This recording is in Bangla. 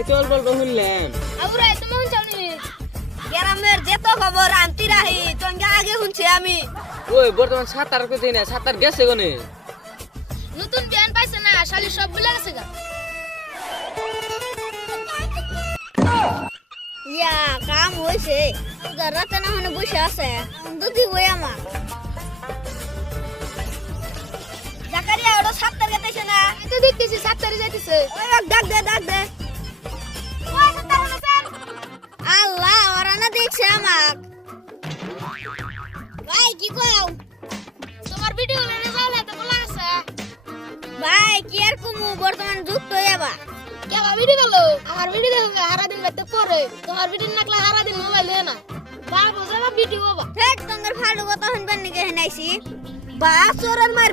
এই তো অল্প অল্প শুনলাম। আবুরা তুমি শুনছনি? গ্রামের যেত খবর আনতি রাহি তোকে আগে শুনছি আমি। ওই বর্তমান সাঁতার করতে না, সাঁতার গেছে কোনে? নতুন প্যান পাইছে না, শালি সব ভুলে গেছে গা। ইয়া কাম হইছে, রাতে না হনে বসে আছে দুদি ওই আমার জাকারিয়া ওটা সাতটার গেতেছে না। এই তো দেখতেছি 7 তারিখ যাইতেছে। ওই ডাক দে ডাক দে। ওই 7 তারিখ স্যার। আল্লাহ ওরা না দেখছে আমাক। ভাই কি কও? তোমার ভিডিও লেনে যাওয়া তো বলা আছে। ভাই কি আর কুমু বর্তমান যুক্ত হইবা। কে ভিডিও গেল? আমার ভিডিও দেখো সারা দিন বাইতে পড়ে। তোমার ভিডিও নাকলা সারা দিন মোবাইল দেয় না। বাবা যাবা ভিডিও বাবা। ঠিক তোমার ফালতু কথা শুনবার নিকে হেনাইছি। বা চোরের মার